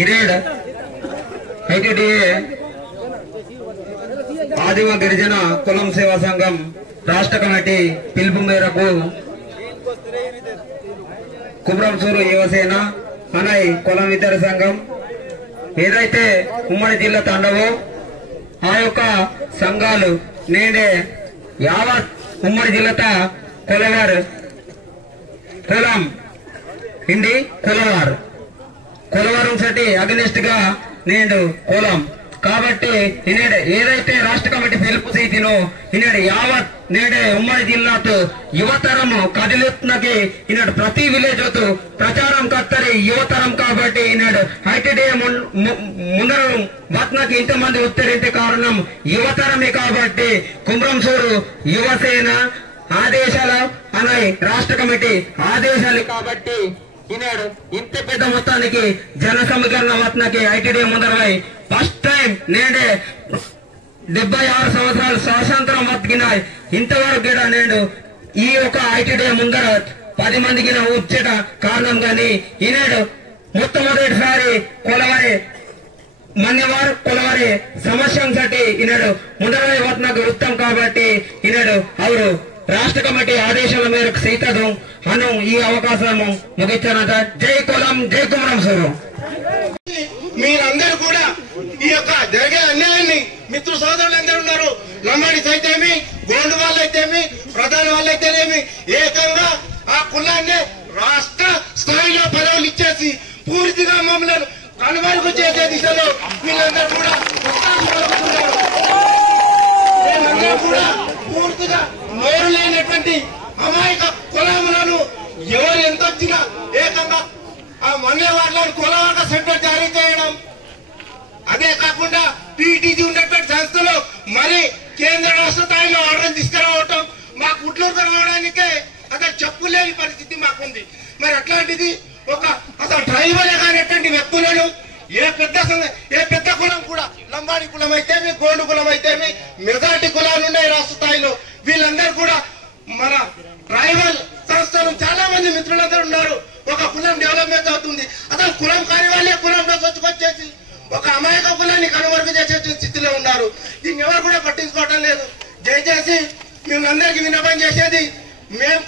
ఇరేడ్ ITDA ఆదిమ గిరిజన కులం సేవా సంఘం రాష్ట్ర కమిటీ పిలుపు మేరకు కుబ్రంసూరు యువసేన అనై కులం ఇతర సంఘం ఏదైతే ఉమ్మడి జిల్లా తండవో ఆ యొక్క సంఘాలు నేనే యావత్ ఉమ్మడి జిల్లా కొలవారు కులం ఇండి కొలవరం సటి అగనిస్ట్ గా నేను కులం కాబట్టి ఏదైతే రాష్ట్ర కమిటీ పిలుపు సీతినో ఈనాడు యావత్ నేడే ఉమ్మడి జిల్లాతో యువతరం కదిలిస్తున్నకి ఈనాడు ప్రతి విలేజ్ ప్రచారం కత్తరి యువతరం కాబట్టి ఈనాడు ఐటీడీఏ ముందర బత్నకి ఇంతమంది ఉత్తరించే కారణం యువతరమే కాబట్టి కుమ్రంసూరు యువసేన ఆదేశాల అనే రాష్ట్ర కమిటీ ఆదేశాలు కాబట్టి ఈనాడు ఇంత పెద్ద మొత్తానికి జన సమీకరణ వత్నకి ఐటీడీఏ ముందరపై ఫస్ట్ టైం నేడే 76 సంవత్సరాలు స్వాతంత్రం బతికినాయి ఇంతవరకు కూడా నేను ఈ యొక్క ఐటీడీఏ ముందర 10 మందికి వచ్చేట కారణం కానీ ఈనాడు మొట్టమొదటిసారి కొలవరి మన్యవారు కొలవరి సమస్య సటి ఈనాడు ముందర వత్నకు వృత్తం కాబట్టి ఈనాడు ಅವರು రాష్ట్ర కమిటీ ఆదేశాల మేరకు సీతదు అను ఈ అవకాశము ముగించానంట. జై కులం జై కుమ్రంసూరు. మీరందరూ కూడా ఈ యొక్క జరిగే అన్యాయాన్ని మిత్రు సోదరులందరూ ఉన్నారు. లంబాడి అయితేమి, గోండు వాళ్ళైతేమి, ప్రధాన వాళ్ళైతేనేమి ఏకంగా ఆ కులాన్ని రాష్ట్ర స్థాయిలో పదవులు ఇచ్చేసి పూర్తిగా మమ్మల్ని కనుమరుగు చేసే దిశలో వీళ్ళందరూ కూడా వీళ్ళందరూ కూడా పూర్తిగా నోరు లేనటువంటి అమాయక కులములను ఎవరు ఎంత వచ్చినా ఏకంగా ఆ మన్యవాళ్ళను కులవాక సెంటర్ జారీ చేయడం, అదే కాకుండా పీటీజీ ఉన్నటువంటి సంస్థలు మరి కేంద్ర రాష్ట్ర స్థాయిలో ఆర్డర్ తీసుకురావటం, మా కుట్లూరుకు రావడానికే అసలు చెప్పులేని పరిస్థితి మాకుంది. మరి అట్లాంటిది ఒక అసలు డ్రైవరే కానిటువంటి వ్యక్తులను ఏ పెద్ద కులం కూడా లంబాడి కులం అయితేమి, గోండు కులం అయితేమి మెజార్టీ కులాలు ఉన్నాయి రాష్ట్ర స్థాయిలో. వీళ్ళందరూ కూడా మన ట్రైబల్ సంస్థలు చాలా మంది మిత్రులందరూ ఉన్నారు. ఒక కులం డెవలప్మెంట్ అవుతుంది. అసలు కులం కాని వాళ్ళే కులంలో వచ్చేసి ఒక అమాయక కులాన్ని కనుమరుగు చేసే స్థితిలో ఉన్నారు. దీన్ని ఎవరు కూడా పట్టించుకోవడం లేదు. దయచేసి మేమందరికీ విన్నపం చేసేది, మేము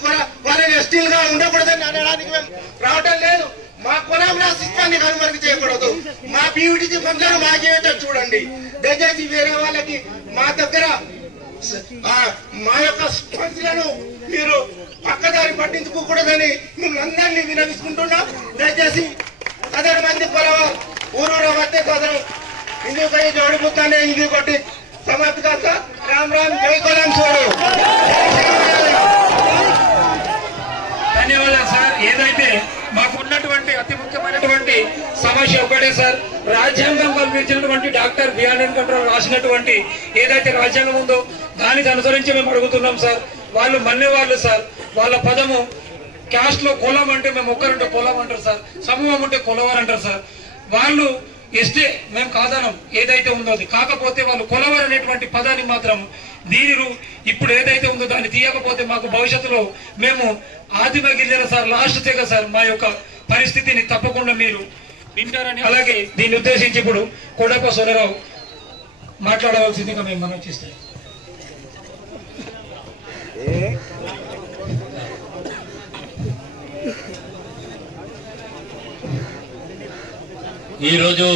వాళ్ళని ఎస్టీలుగా ఉండకూడదని అనడానికి మేము రావటం లేదు. మా కులం రాష్ట్రాన్ని కనుమరుగు చేయకూడదు. మా పీయూటీసీ ఫంక్షన్ మాకేటో చూడండి. దయచేసి వేరే వాళ్ళకి మా దగ్గర మా యొక్క సమస్యలను మీరు పక్కదారి పట్టించుకోకూడదని మిమ్మల్ని వినవించుకుంటున్నాం. దయచేసి 10 మంది కొలవ ఊరూర వస్తే సదరం హిందూ కై జోడిపుతానే హిందూ కొట్టి సమాప్తి కాస్త రామ్ రామ్ జై కులంసూరు. ధన్యవాదాలు సార్. ఏదైతే మాకు ఉన్నటువంటి అతి ముఖ్యమైనటువంటి సమస్య ఒకటే సార్, రాజ్యాంగం కల్పించినటువంటి డాక్టర్ బిఆర్ అంబేద్కర్ రాసినటువంటి ఏదైతే రాజ్యాంగం ఉందో దానికి అనుసరించి మేము అడుగుతున్నాం సార్. వాళ్ళు మన్నేవాళ్ళు సార్, వాళ్ళ పదము క్యాస్ట్ లో కులం అంటే మేము ఒక్కరంటే కులం అంటారు సార్, సమూహం అంటే కులవారు అంటారు సార్. వాళ్ళు ఎస్టే మేము కాదనం ఏదైతే ఉందో అది, కాకపోతే వాళ్ళు కులవారు అనేటువంటి పదాన్ని మాత్రం దీని ఇప్పుడు ఏదైతే ఉందో దాన్ని తీయకపోతే మాకు భవిష్యత్తులో మేము ఆదిమ గిరిజన సార్ లాస్ట్ తెగ సార్ మా యొక్క పరిస్థితిని తప్పకుండా మీరు వింటారని, అలాగే దీన్ని ఉద్దేశించి ఇప్పుడు కోడప్ప సోనరావు మాట్లాడవలసిందిగా మేము మనం చేస్తాం. ఈరోజు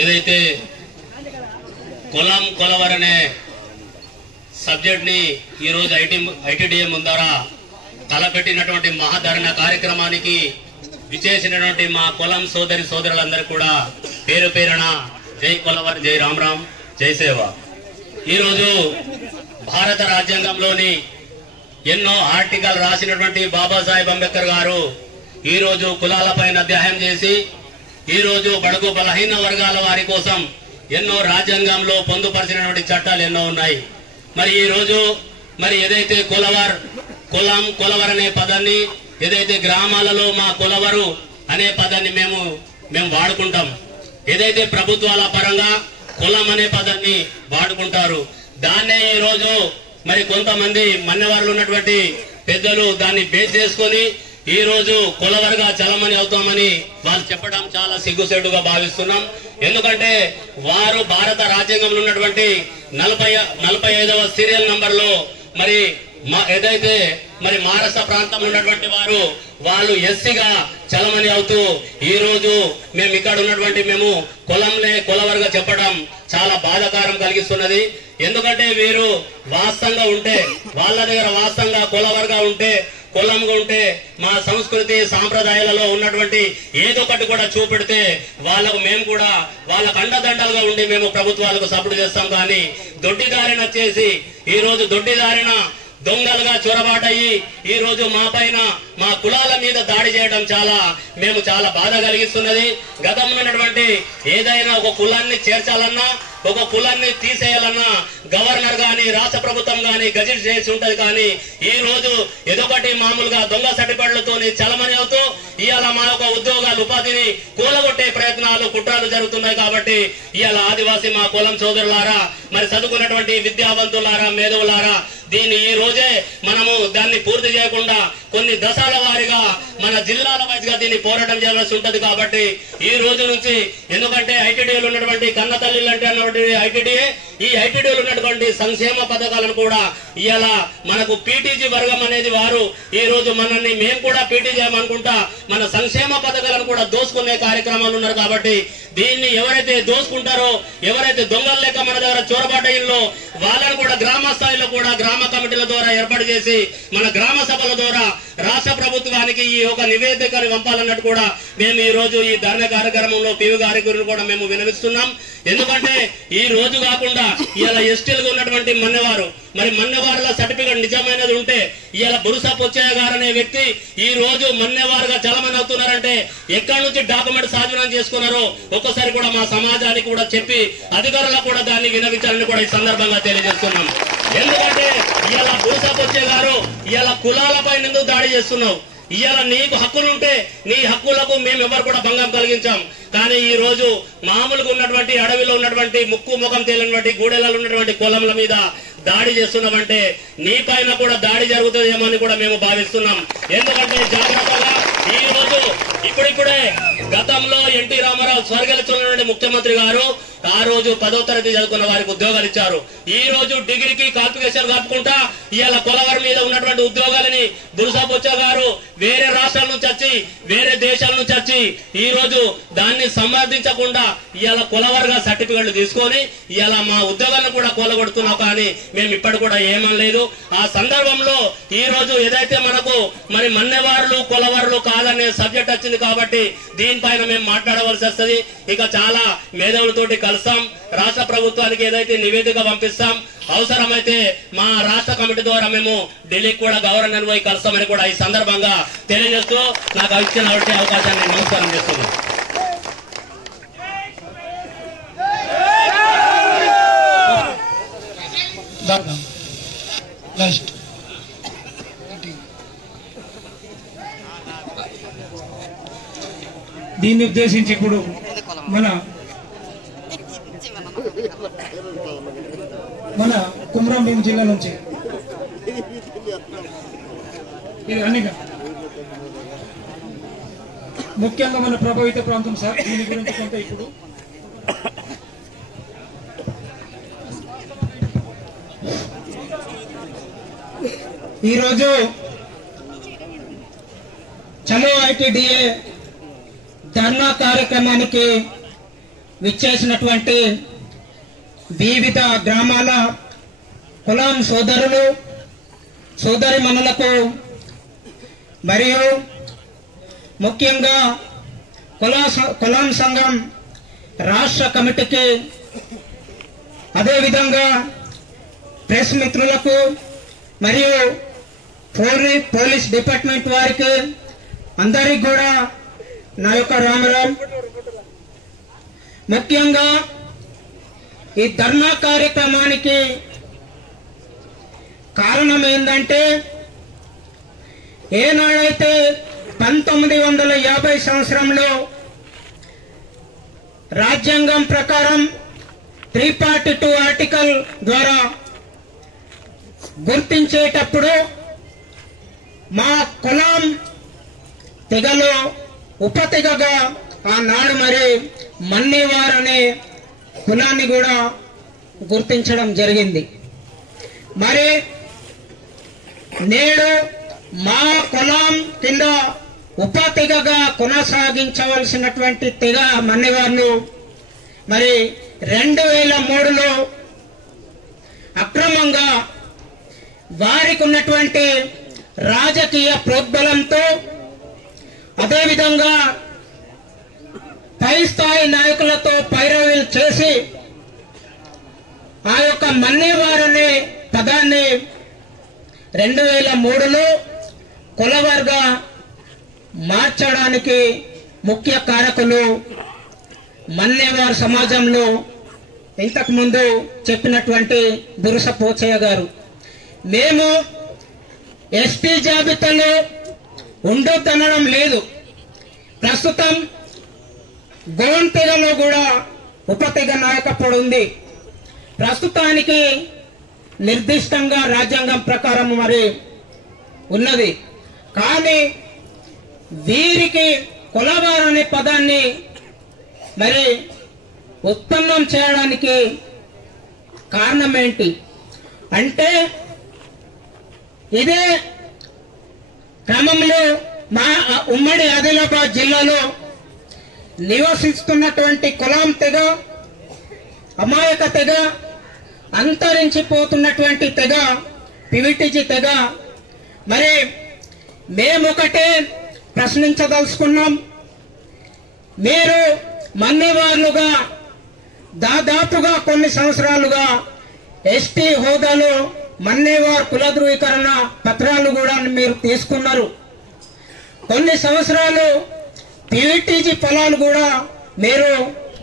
ఏదైతే కులం కొలవరనే సబ్జెక్ట్ ని ఈరోజు ఐటీడీఏ ముందర తలపెట్టినటువంటి మహాధరణ కార్యక్రమానికి విచేసినటువంటి మా కులం సోదరులందరూ కూడా పేరు పేరున జై కొలవర్, జై రామ్, జై సేవ. ఈరోజు భారత రాజ్యాంగంలోని ఎన్నో ఆర్టికల్ రాసినటువంటి బాబాసాహెబ్ అంబేద్కర్ గారు ఈరోజు కులాలపైన అధ్యాయం చేసి ఈరోజు బడుగు బలహీన వర్గాల వారి కోసం ఎన్నో రాజ్యాంగంలో పొందుపరిచినటువంటి చట్టాలు ఎన్నో ఉన్నాయి. మరి ఈ రోజు మరి ఏదైతే కులం కొలవర్ అనే పదాన్ని ఏదైతే గ్రామాలలో మా కొలవరు అనే పదాన్ని మేము వాడుకుంటాం. ఏదైతే ప్రభుత్వాల పరంగా కులం అనే పదాన్ని వాడుకుంటారు, దాన్నే ఈ రోజు మరి కొంతమంది మన్నెవాళ్ళు ఉన్నటువంటి పెద్దలు దాన్ని బేస్ చేసుకొని ఈ రోజు కులవర్గా చలమని అవుతామని వాళ్ళు చెప్పడం చాలా సిగ్గుసేటుగా భావిస్తున్నాం. ఎందుకంటే వారు భారత రాజ్యాంగంలో ఉన్నటువంటి 45వ సీరియల్ నంబర్ లో మరి ఏదైతే మరి మహారాష్ట్ర ప్రాంతంలో ఉన్నటువంటి వాళ్ళు ఎస్సీగా చలమని అవుతూ ఈ రోజు మేము ఇక్కడ ఉన్నటువంటి మేము కులవర్గా చెప్పడం చాలా బాధాకరం కలిగిస్తున్నది. ఎందుకంటే వీరు వాస్తవంగా ఉంటే వాళ్ళ దగ్గర వాస్తవంగా కులవర్గా ఉంటే కులంగా ఉంటే మా సంస్కృతి సాంప్రదాయాలలో ఉన్నటువంటి ఏదో ఒకటి కూడా చూపెడితే వాళ్ళకు మేము కూడా వాళ్ళకు అండదండలుగా ఉండి మేము ప్రభుత్వాలకు సపోర్ట్ చేస్తాం. కానీ దొడ్డిదారిన చేసి ఈ రోజు దొడ్డిదారిన దొంగలుగా చొరబాటయ్యి ఈ రోజు మా పైన మా కులాల మీద దాడి చేయడం మేము చాలా బాధ కలిగిస్తున్నది. గతంలో ఉన్నటువంటి ఏదైనా ఒక కులాన్ని చేర్చాలన్నా ఒక కులాన్ని తీసేయాలన్నా గవర్నర్ గాని రాష్ట్ర ప్రభుత్వం గాని గజెట్ చేసి ఉంటది. కానీ ఈ రోజు ఏదొకటి మామూలుగా దొంగ సర్టిఫికెట్లతో చలమని అవుతూ ఇవాళ మా యొక్క ఉద్యోగాలు ఉపాధిని కూలగొట్టే ప్రయత్నాలు కుట్రలు జరుగుతున్నాయి. కాబట్టి ఇవాళ ఆదివాసీ మా కులం సోదరులారా మరి చదువుకున్నటువంటి విద్యావంతులారా మేధావులారా దీన్ని ఈ రోజే మనము దాన్ని పూర్తి చేయకుండా కొన్ని దశల వారీగా మన జిల్లాల వైజ్గా దీన్ని పోరాటం చేయాల్సి ఉంటది. కాబట్టి ఈ రోజు నుంచి ఎందుకంటే ఐటీడీలో ఉన్నటువంటి కన్న తల్లిలు అంటే ఐటీడీఏ ఈ ఐటీడీలో ఉన్నటువంటి సంక్షేమ పథకాలను కూడా ఇవాళ మనకు పీటీజీ వర్గం అనేది వారు ఈ రోజు మనల్ని మేము కూడా పీటీజీ అనుకుంటా మన సంక్షేమ పథకాలను కూడా దోసుకునే కార్యక్రమాలు ఉన్నారు. కాబట్టి దీన్ని ఎవరైతే దోసుకుంటారో ఎవరైతే దొంగల లెక్క మన దగ్గర చొరబాటయిల్లో వాళ్ళను కూడా గ్రామ స్థాయిలో కూడా గ్రామ కమిటీల ద్వారా ఏర్పాటు చేసి మన గ్రామ సభల ద్వారా రాష్ట్ర ప్రభుత్వానికి ఈ ఒక నివేదికను పంపాలన్నట్టు కూడా మేము ఈ రోజు ఈ ధర్నా కార్యక్రమంలో పివి గారి గురించి కూడా మేము వినవిస్తున్నాం. ఎందుకంటే ఈ రోజు కాకుండా ఇవాళ ఎస్టీలుగా ఉన్నటువంటి మన్నెవారు మరి మన్నెవారుల సర్టిఫికెట్ నిజమైనది ఉంటే ఇవాళ బురుసా పొచ్చయ్య గారు అనే వ్యక్తి ఈ రోజు మన్నెవారుగా చలమని అవుతున్నారంటే ఎక్కడి నుంచి డాక్యుమెంట్ సాధనం చేసుకున్నారో ఒక్కసారి కూడా మా సమాజానికి కూడా చెప్పి అధికారులకు కూడా దాన్ని వినవించాలని కూడా ఈ సందర్భంగా తెలియజేస్తున్నాం. ఎందుకంటే ఇవాళ బురుసా పొచ్చయ్య గారు ఇవాళ కులాలపై ఎందుకు దాడి చేస్తున్నావు? ఇవాళ నీకు హక్కులుంటే నీ హక్కులకు మేము ఎవరు కూడా భంగం కలిగించాం. కానీ ఈ రోజు మామూలుగా ఉన్నటువంటి అడవిలో ఉన్నటువంటి ముక్కు ముఖం తేలినటువంటి గూడెలలో ఉన్నటువంటి కులముల మీద దాడి చేస్తున్నామంటే నీ పైన కూడా దాడి జరుగుతుందేమో అని కూడా మేము భావిస్తున్నాం. ఎందుకంటే జాగ్రత్తగా ఈ రోజు ఇప్పుడిప్పుడే గతంలో ఎన్టీ రామారావు స్వర్గలిస్తున్నటువంటి ముఖ్యమంత్రి గారు ఆ రోజు 10వ తరగతి చదువుకున్న వారికి ఉద్యోగాలు ఇచ్చారు. ఈ రోజు డిగ్రీకి క్వాలిఫికేషన్ కలుపుకుంటా ఇవాళ కులవర్ మీద ఉన్నటువంటి ఉద్యోగాలని బురుసా పొచ్చ గారు వేరే రాష్ట్రాల నుంచి వచ్చి వేరే దేశాల నుంచి వచ్చి ఈ రోజు దాన్ని సమర్థించకుండా ఇవాళ కులవర్గా సర్టిఫికెట్లు తీసుకొని ఇవాళ మా ఉద్యోగాలను కూడా కూలగొడుతున్నాం. కానీ మేము ఇప్పటి కూడా ఏమనలేదు. ఆ సందర్భంలో ఈ రోజు ఏదైతే మనకు మరి మన్నెవారులు కులవర్లు కాదనే సబ్జెక్ట్ వచ్చింది కాబట్టి దీనిపైన మేము మాట్లాడవలసి వస్తుంది. ఇక చాలా మేధావులతోటి కలుస్తాం. రాష్ట్ర ప్రభుత్వానికి ఏదైతే నివేదిక పంపిస్తాం అవసరమైతే మా రాష్ట్ర కమిటీ ద్వారా మేము ఢిల్లీకి కూడా గవర్నర్ పోయి కలుస్తామని కూడా ఈ సందర్భంగా తెలియజేస్తూ నాకు ఇచ్చిన అవకాశాన్ని నమస్కారం చేస్తున్నాను. దీన్ని ఉద్దేశించి ఇప్పుడు మన కుమ్రం భీం జిల్లా నుంచి ఇది అన్నిగా ముఖ్యంగా మన ప్రభావిత ప్రాంతం సార్ దీని గురించి కొంత ఇప్పుడు ఈరోజు చలో ఐటీడీఏ ధర్నా కార్యక్రమానికి విచ్చేసినటువంటి వివిధ గ్రామాల కులం సోదరులు సోదరిమణులకు మరియు ముఖ్యంగా కులం సంఘం రాష్ట్ర కమిటీకి అదేవిధంగా ప్రెస్ మిత్రులకు మరియు పోలీస్ డిపార్ట్మెంట్ వారికి అందరికి కూడా నా యొక్క రామరామ్. ముఖ్యంగా ఈ ధర్నా కార్యక్రమానికి కారణం ఏంటంటే ఏనాడైతే 1950 సంవత్సరంలో రాజ్యాంగం ప్రకారం 342 ఆర్టికల్ ద్వారా గుర్తించేటప్పుడు మా కులం తెగలో ఉపతెగగా ఆనాడు మరి మన్నేవార్ అనే కులాన్ని కూడా గుర్తించడం జరిగింది. మరి నేడు మా కులం కింద ఉపతెగగా కొనసాగించవలసినటువంటి తెగ మన్నేవార్లు మరి 2003లో అక్రమంగా వారికి ఉన్నటువంటి రాజకీయ ప్రోద్బలంతో అదేవిధంగా పై స్థాయి నాయకులతో పైరవీలు చేసి ఆ యొక్క మన్నేవార్ అనే పదాన్ని 2003లో కులవర్గా మార్చడానికి ముఖ్య కారకులు మన్నేవార్ సమాజంలో ఇంతకు ముందు చెప్పినటువంటి దురుస పోచయ్య గారు. మేము ఎస్టీ జాబితాలో ఉండొద్దనడం లేదు. ప్రస్తుతం గోండ్ తెగలో కూడా ఉపతెగ నాయకత్వం ఉంది. ప్రస్తుతానికి నిర్దిష్టంగా రాజ్యాంగం ప్రకారం మరి ఉన్నది. కానీ వీరికి కులవారు అనే పదాన్ని మరి ఉత్పన్నం చేయడానికి కారణం ఏంటి అంటే, ఇదే క్రమంలో మా ఉమ్మడి ఆదిలాబాద్ జిల్లాలో నివసిస్తున్నటువంటి కులాం తెగ, అమాయక తెగ, అంతరించిపోతున్నటువంటి తెగ పివిటిజి తెగ మరి మేమొకటే ప్రశ్నించదలుచుకున్నాం. మీరు మన్నేవార్లుగా దాదాపుగా కొన్ని సంవత్సరాలుగా ఎస్టీ హోదాలో మన్నేవార్ కుల ధృవీకరణ పత్రాలు కూడా మీరు తీసుకున్నారు. కొన్ని సంవత్సరాలు పివిటిజి ఫలాలు కూడా మీరు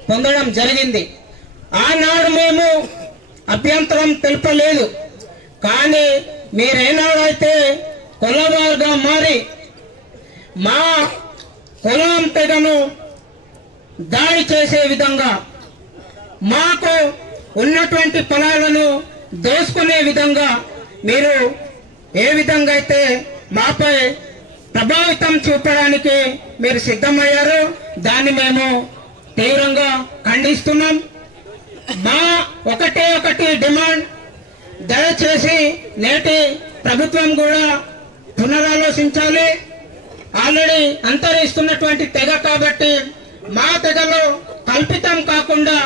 పొందడం జరిగింది. ఆనాడు మేము అభ్యంతరం తెలుపలేదు. కానీ మీరేనాడైతే కులవారుగా మారి మా కులం తెగను దాడి చేసే విధంగా, మాకు ఉన్నటువంటి పొలాలను దోసుకునే విధంగా మీరు ఏ విధంగా అయితే మాపై ప్రభావితం చూపడానికి మీరు సిద్ధమయ్యారో దాన్ని మేము తీవ్రంగా ఖండిస్తున్నాం. మా ఒకటి డిమాండ్, దయచేసి నేటి ప్రభుత్వం కూడా పునరాలోచించాలి. ఆల్రెడీ అంతరిస్తున్నటువంటి తెగ కాబట్టి మా తెగలో కల్పితం కాకుండా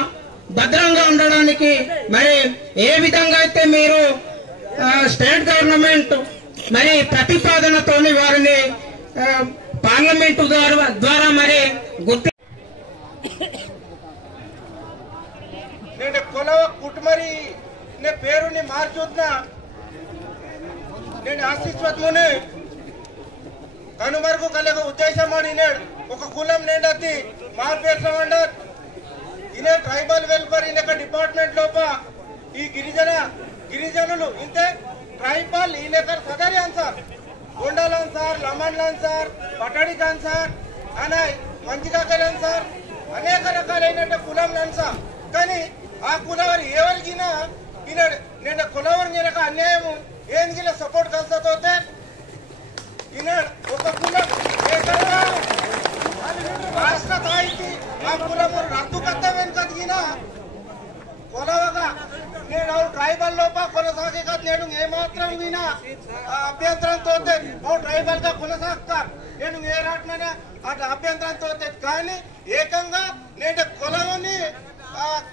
భద్రంగా ఉండడానికి మరి ఏ విధంగా అయితే మీరు స్టేట్ గవర్నమెంట్ మరి ప్రతిపాదనతోని వారిని పార్లమెంటు ద్వారా మరి గుర్తు నేను కొలవ కుటుంబరి నే పేరుని మార్చుతున్నా. నేను ఆశిస్వత్ముని కనుమరుగు కలగ ఉద్దేశం నేడు ఒక కులం నేడతి మార్పేస్తామంటారు. ఇనే ట్రైబల్ వెల్ఫేర్ ఇనక డిపార్ట్మెంట్ లోప ఈ గిరిజనులు ఇంతే ట్రైబల్ ఈయనక సదరి అన్సార్ గుండాలన్ సార్, లమన్లన్ సార్, పటడికన్ సార్ అనే మంచిగా కలన్ సార్ అనేక రకాలైన కులం సార్. కానీ ఆ కులవారు ఎవరికినా నేను కులవారు నేను అన్యాయం ఏంగిన సపోర్ట్ కలుసతోతే ఈయన ఒక కులం రాష్ట్ర స్థాయికి ఆ కులము రద్దు కర్తవ్యం కదిగిన కొలవగా నేను ట్రైబల్ లోప కొనసాగే నేను ఏమాత్రం వినా అభ్యంతరంతో ట్రైబల్ గా కొనసాగుతారు. నేను ఏ రాట్మైనా అటు అభ్యంతరంతో కానీ ఏకంగా నేను కొలవని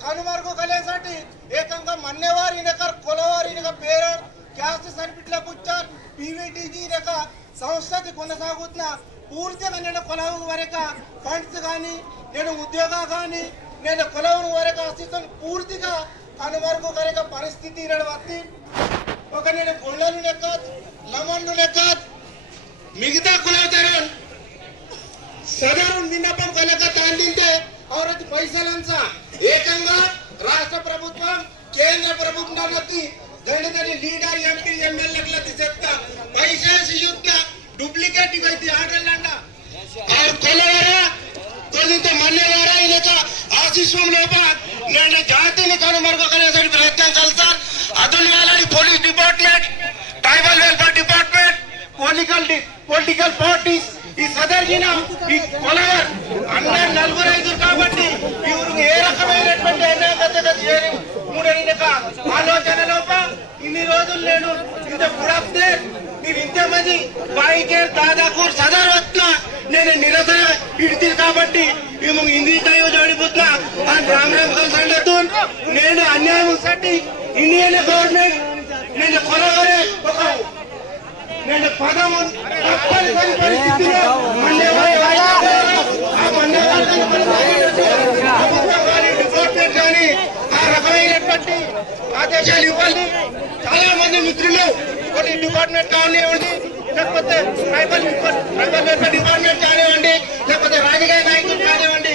కనుమరుగు కలిసేటి ఏకంగా మన్నేవారి కొలవారి పేరు క్యాస్ట్ సర్టిఫికెట్ పుచ్చారు. పీవీటీజీ సంస్థకి కొనసాగుతున్న పూర్తిగా నేను కొలవు వరకు ఫండ్స్ కానీ నేను ఉద్యోగ కానీ నేను కొలవు వరకు ఆశిస్తాను. పూర్తిగా కనుమరుగు వరకు పరిస్థితి వస్తే ఒక నేను గొళ్ళను లెక్క లమన్లు లెక్క మిగతా కులవుతారు సదరు విన్నపం కనుక తాందింటే అవరది పైసలంతా ఏకంగా రాష్ట్ర ప్రభుత్వం కేంద్ర ప్రభుత్వానికి గణితని లీడర్ ఎంపీ ఎమ్మెల్యేలకు చెప్తా పైసా युक्त डुप्लीकेट गई आर्डर और कोलवारा तो मन्नेवारा इनका आशीस्वम लोपा నేను జాతిని కనుమరుగొకనేసరి ప్రయత్నం చేస్తారు. అదున్వాలని police department, tribal welfare department, political parties ఈ సదర్జిన ఈ కొలవర్ అందరు నలుగురు ఐదురు కాబట్టి ఇవరు ఏ రకమైనటువంటి అన్యాయ ఆలోచన లోప ఇన్ని రోజులు నేను ఇంత గుడప్తే మీరు ఇంతమంది బాయికేర్ దాదాపూర్ సదర్ వల్ల నేను నిరసన ఇడితే కాబట్టి हिंदी जोड़ीपुतना राम राम संगठन నేను అన్యాయం సట్టి ఇండియన్ గవర్నమెంట్ నేను కొలవరే ఒక నేను పదము తప్పనిసరి పరిస్థితిలో డిపార్ట్మెంట్ కానీ ఆ రకమైనటువంటి ఆదేశాలు ఇవ్వాలి. చాలా మంది మిత్రులు కొన్ని డిపార్ట్మెంట్ కానివ్వండి, లేకపోతే ట్రైబల్ డిపార్ట్మెంట్ కానివ్వండి, లేకపోతే రాజకీయ నాయకులు కానివ్వండి,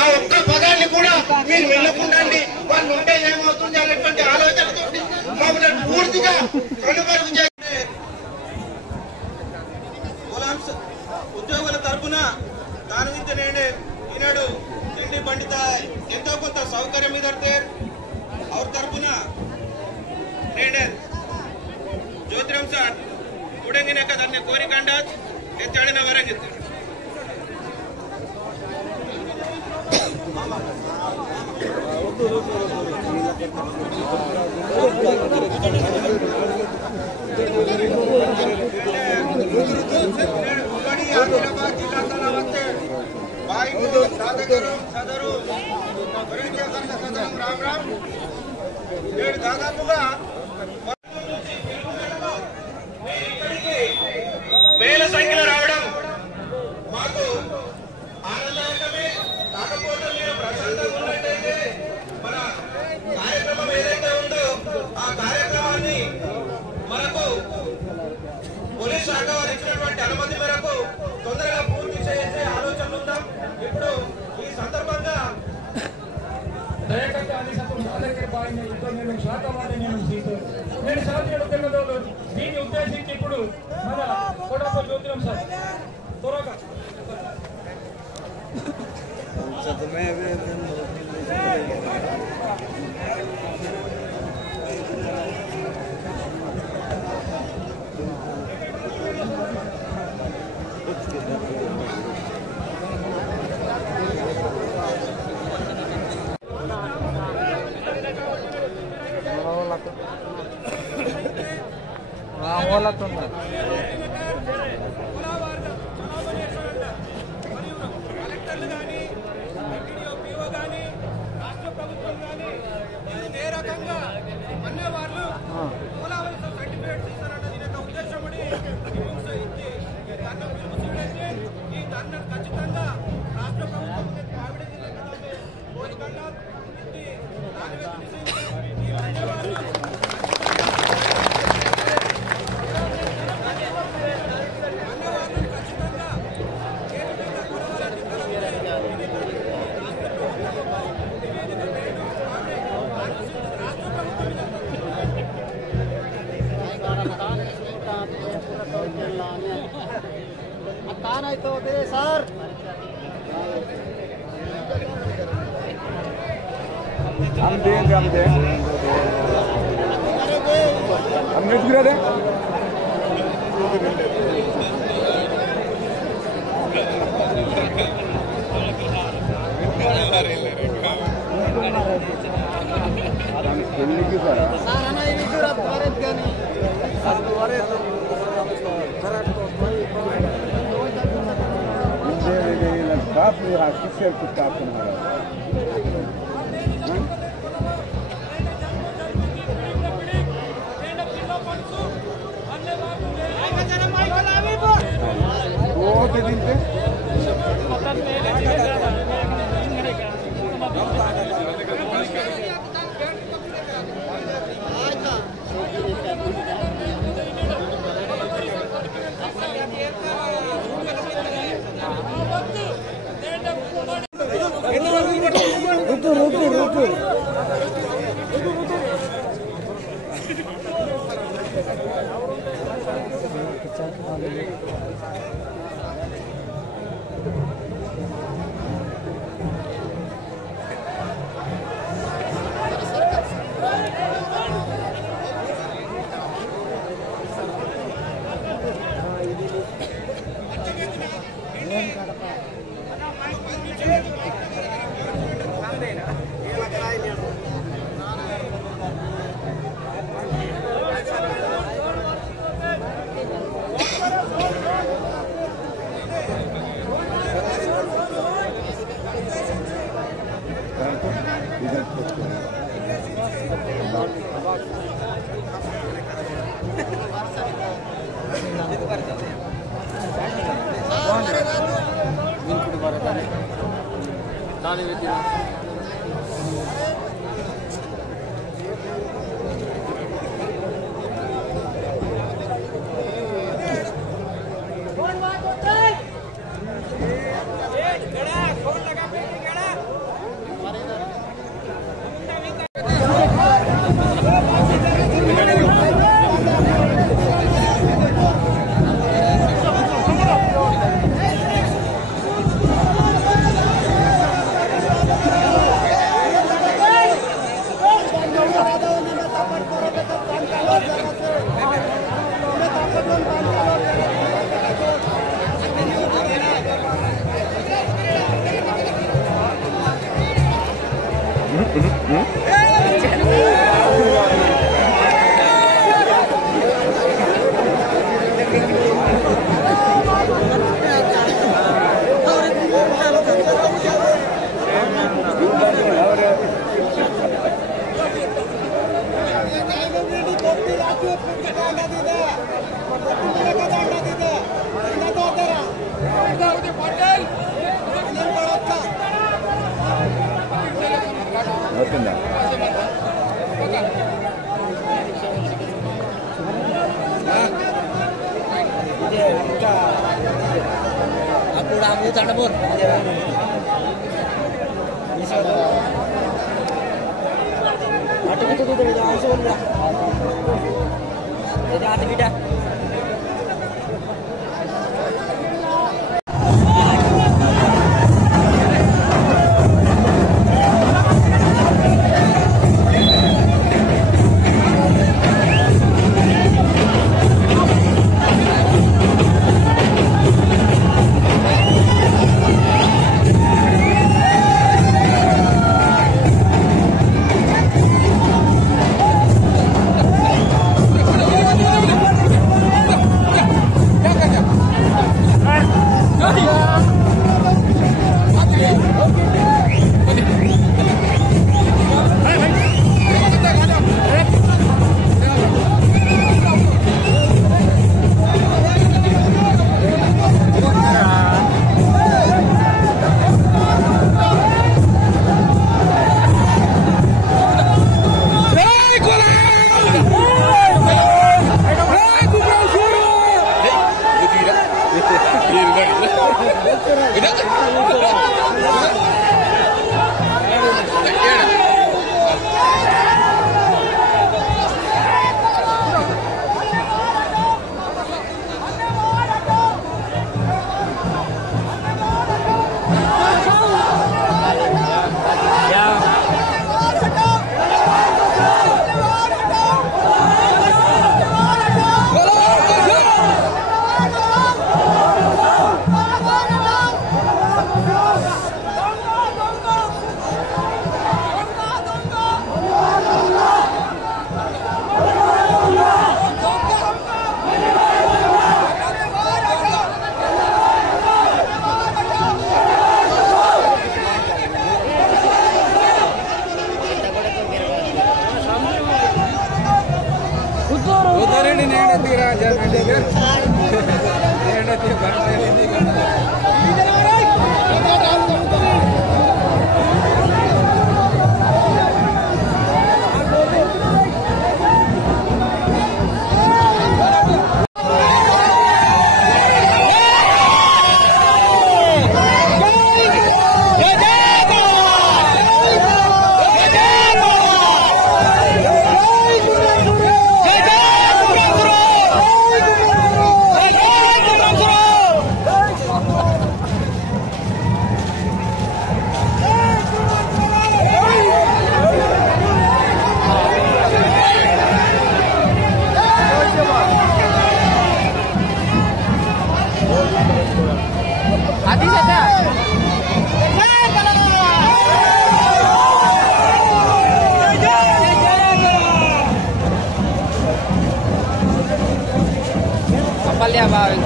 ఆ ఒక్క పదాన్ని కూడా మీరు వెళ్ళకుండండి, వాళ్ళు ఉంటే ఏమవుతుంది అనేటువంటి ఆలోచనతో మమ్మల్ని పూర్తిగా కనుమరుగు చేస్తే ఉద్యోగుల తరఫున దాని మీద నేనే ఈనాడు తిండి పండిత ఎంతో కొంత సౌకర్యం ఇదర్తే और तरफुना నేనే ಜ್ಯೋತಿರಾಮ್ ಸರ್ ಉಡಂಗಿನ ಕದನ್ನೆ ಕೋರಿಕೊಂಡ ಎತ್ತಡಿನ ವರಂಗಿತ್ತು రామ్ రామ్ నేడు దాదాపుగా వేల సంఖ్యలో రావడం మాకు ఆనందకరమే. కాకపోతే మీరు ప్రశాంతంగా ఉన్నట్టయితే మన కార్యక్రమం ఏదైతే ఉందో ఆ కార్యక్రమాన్ని మనకు పోలీస్ శాఖ వారు ఇచ్చినటువంటి అనుమతి మేరకు తొందరగా పూర్తి చేసే ఆలోచన ఉందాం. ఇప్పుడు ఈ సందర్భంగా దయకట్టి ఆదేశాలు నా దగ్గర బాగా ఇప్పుడు నేను శాఖవాణి నేను సాధ్యుడు తెల్లదోలు దీన్ని ఉద్దేశించి ఇప్పుడు మన కొడప జ్యోతిరామ్ సార్ త్వరగా కలెక్టర్లు కానీ పిఓ కానీ రాష్ట్ర ప్రభుత్వం కానీ ఏ రకంగా అనే వాళ్ళు మూలావరి సర్టిఫికేట్స్ ఇస్తారన్నది యొక్క ఉద్దేశం ఈ ధర్నా ఖచ్చితంగా రాష్ట్ర ప్రభుత్వం కోరికన్నా तो दे सर हम देंगे हम नेट गिरा दे Kapal ya, Bang.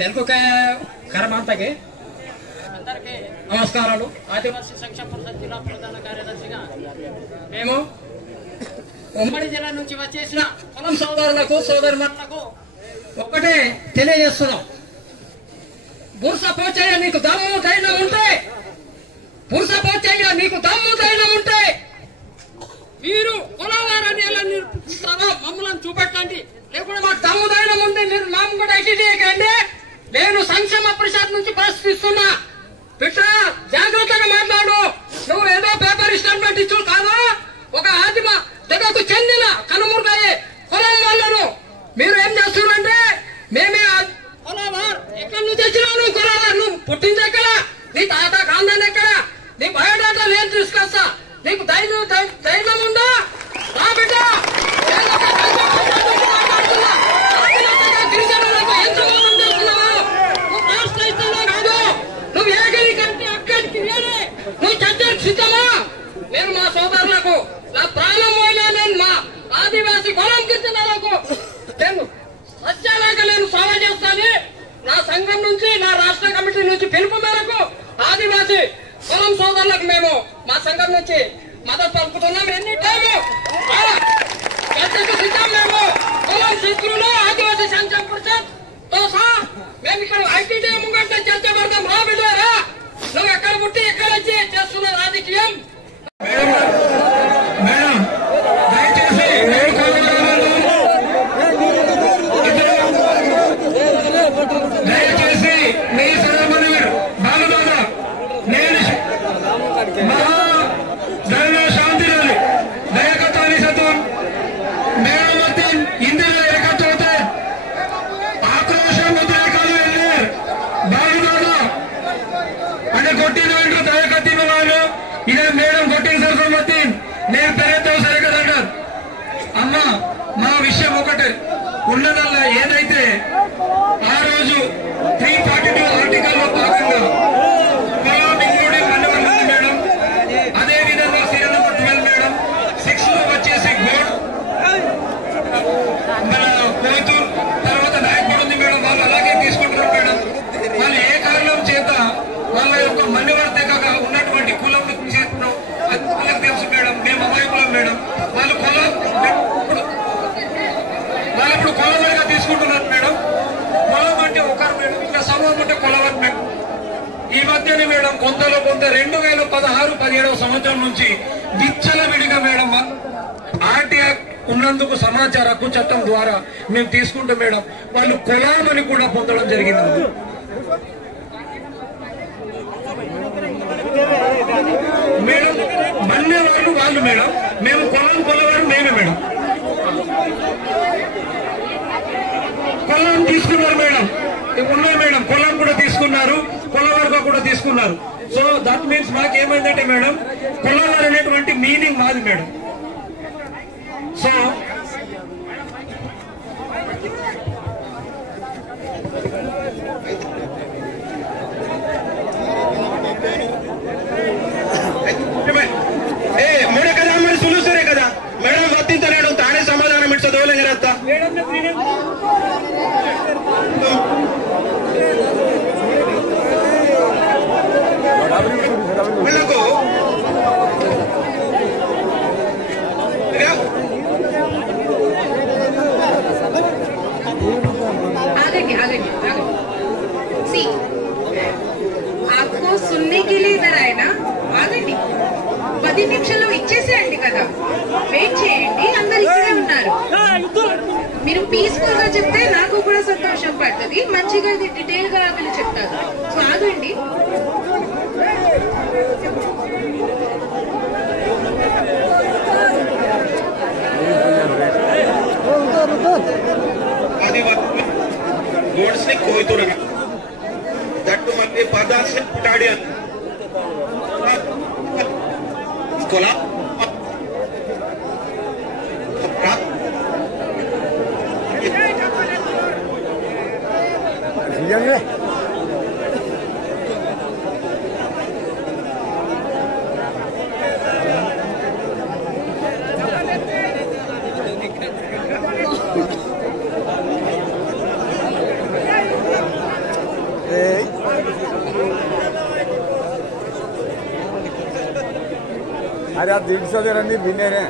తెలుగు కరమంతకి అందరికీ నమస్కారాలు. ఆదివాసీ సంక్షేమ పరిషత్ జిల్లా ప్రధాన కార్యదర్శిగా మేము ఉమ్మడి జిల్లా నుంచి వచ్చేసిన పొలం సోదరులకు సోదరిమణులకు ఒక్కటే తెలియజేస్తున్నాం. బుర్స పోచయ్య నీకు దమ్ము ధైర్యం ఉంటే, బుర్స పోచయ్య నీకు దమ్ము ధైర్యం ఉంటే మీరు కులవారని ఎలా నిరూపిస్తారో మమ్మల్ని చూపెట్టండి. లేకుంటే మాకు దమ్ము ధైర్యం ఉంది, మీరు మాము కూడా ఐటీడీకండి. నేను సంక్షేమ పరిషత్ నుంచి ప్రశ్నిస్తున్నా. బిడ్డ జాగ్రత్తగా మాట్లాడు. నువ్వు ఏదో పేపర్ స్టేట్మెంట్ ఇచ్చు కాదు. ఒక ఆదిమ తెగకు చెందిన కనుమరుగయ్యే కులం వాళ్ళను మీరు ఏం చేస్తున్నారంటే, మేమే కులవారు ఎక్కడి నుంచి వచ్చినావు? నువ్వు కులవారు, నువ్వు పుట్టింది ఎక్కడ? నీ తాత కాందాన్ని ఎక్కడ? నీ బయోడాటా నేను తీసుకొస్తా. నీకు ధైర్యం ఉందా? రా బిడ్డ. గిరిజనులకు ఎంత మోసం చేస్తున్నావు? నువ్వు రాష్ట్ర ఇస్తున్నావు కాదు, నువ్వు ఏగలి కంటే అక్కడికి వేరే నువ్వు చర్చకు సిద్ధమా? నేను మా సోదరులకు నా ప్రాణం పోయినా నేను మా ఆదివాసీ కులం గిరిజనులకు నేను సత్యాలాగా నేను సేవ చేస్తాను. నా సంఘం నుంచి, నా రాష్ట్ర కమిటీ నుంచి పిలుపు మేరకు ఆదివాసీ కులం సోదరులకు మేము మా సంఘం నుంచి మద్దతు పలుకుతున్నాం. ఎన్ని టైము చర్చకు సిద్ధం. మేము కులం శత్రువులు ఆదివాసీ సంక్షేమ పరిషత్ తో సహా మేము ఇక్కడ ఐటీడీ ముంగంటే చర్చ పెడతాం. రా బిడ్డారా, నువ్వు ఎక్కడ పుట్టి ఎక్కడ వచ్చి చేస్తున్న రాజకీయం? దయచేసి మీ సోదరుడు బాలుదాదా నేను శాంతి దయకతాని సత్వం మేమతి ఇందిరా ఏకత్వతే ఆక్రోశ ముద్రేకాలు వెళ్ళారు బాలుదాదా అని కొట్టిన వెంటూ దయకత్తిన వాళ్ళు ఇదే మేడం కొట్టిన సరస్వతి నేను పేరుతో సరిగదన్నారు. అమ్మ మా విషయం ఒకటే ఉన్నదల్లా ఏదైతే ఆ రోజు 342 ఆర్టికల్లో భాగంగా పొలం ఇంక్లూడింగ్ మన్నవరం మేడం, అదే విధంగా సీరియల్ నెంబర్ 12 మేడం, 6 లో వచ్చేసి గోడ్ మన కోయితూర్ తర్వాత నాయకుడు ఉంది మేడం. వాళ్ళు అలాగే తీసుకుంటారు మేడం. వాళ్ళు ఏ కారణం చేత వాళ్ళ యొక్క మన్యవర్తగా ఉన్నటువంటి కులం చేస్తున్నాం అది వాళ్ళకి తెలుసు మేడం. మేము అమాయకులం మేడం. వాళ్ళు ఇప్పుడు కులవరిగా తీసుకుంటున్నారు మేడం. కులం అంటే ఒకరు మేడం, ఇట్లా సమూహం అంటే కులవరి మేడం. ఈ మధ్యనే మేడం కొంతలో కొంత 2016-17 సంవత్సరం నుంచి విచ్చలవిడిగా మేడం ఆర్టీఆర్ ఉన్నందుకు సమాచార హక్కు చట్టం ద్వారా మేము తీసుకుంటాం మేడం. వాళ్ళు కులామని కూడా పొందడం జరిగింది మేడం. మన్నే వాళ్ళు మేడం, మేము కులవారు మేమే మేడం. కులం తీసుకున్నారు మేడం, ఉన్నాయి మేడం. కులం కూడా తీసుకున్నారు, కులవర్గ కూడా తీసుకున్నారు. సో దట్ మీన్స్ మాకు ఏమైందంటే మేడం, కులవారు అనేటువంటి మీనింగ్ మాది మేడం. సో मोड़े कदा हमारे सुलू सरे कदा मैडम वत्ती तलेडो ताने समाधान मिट्स दोलेंगे रहता మేడం को आगे सी आपको सुनने के लिए इधर आए ना, ఆగండి. 10 నిమిషాల్లో ఇచ్చేసేయండి కదా, వెయిట్ చేయండి. అందరు ఇక్కడే ఉన్నారు. మీరు పీస్ఫుల్ గా చెప్తే నాకు కూడా సంతోషం పడుతుంది. మంచిగా డీటెయిల్ గా వీళ్ళు చెప్తారు. సో ఆగండి. गोड्स ने कोई तो रहा दट्टू मध्य पदार्थ से पुटाड़िया कोला अरे आप 150 दे रहे बिने रे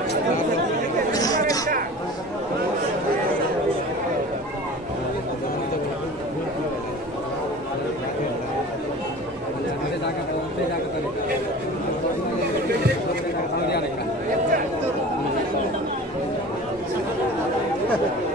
Ha ha ha.